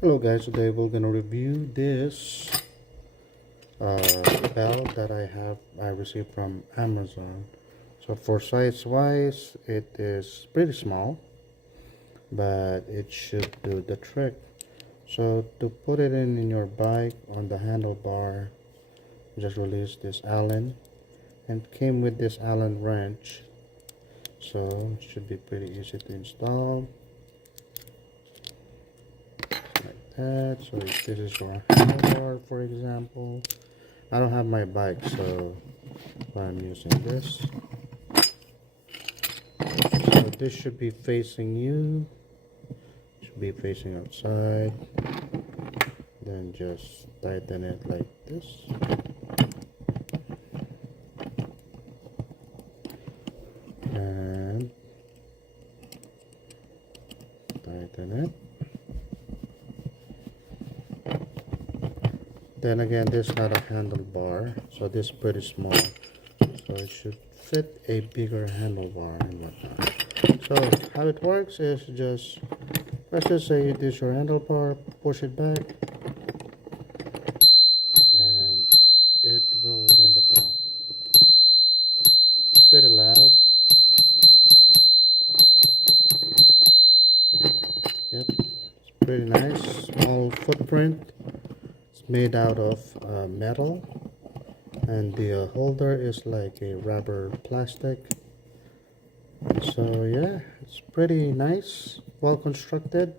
Hello guys, today we're gonna review this belt that I received from Amazon. So for size wise, it is pretty small, but it should do the trick. So to put it in your bike on the handlebar, just release this Allen, and came with this Allen wrench. So it should be pretty easy to install. That. So if this is your handlebar, for example, I don't have my bike, so I'm using this. So this should be facing you, should be facing outside. Then just tighten it like this. And tighten it. Then again, this is not a handlebar, so this is pretty small, so it should fit a bigger handlebar and whatnot. So how it works is just, let's just say this is your handlebar, push it back, and it will ring the bell. It's pretty loud. Yep, it's pretty nice, small footprint. Made out of metal, and the holder is like a rubber plastic. So yeah, it's pretty nice, well constructed,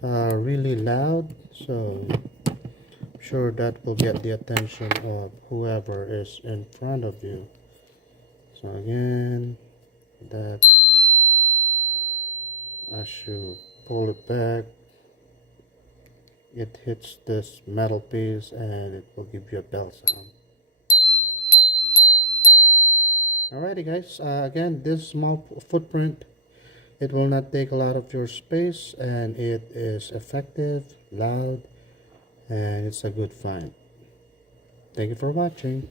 really loud, so I'm sure that will get the attention of whoever is in front of you. So again, that as you pull it back, it hits this metal piece and it will give you a bell sound. Alrighty guys, again, this small footprint, it will not take a lot of your space, and it is effective, loud, and it's a good find. Thank you for watching.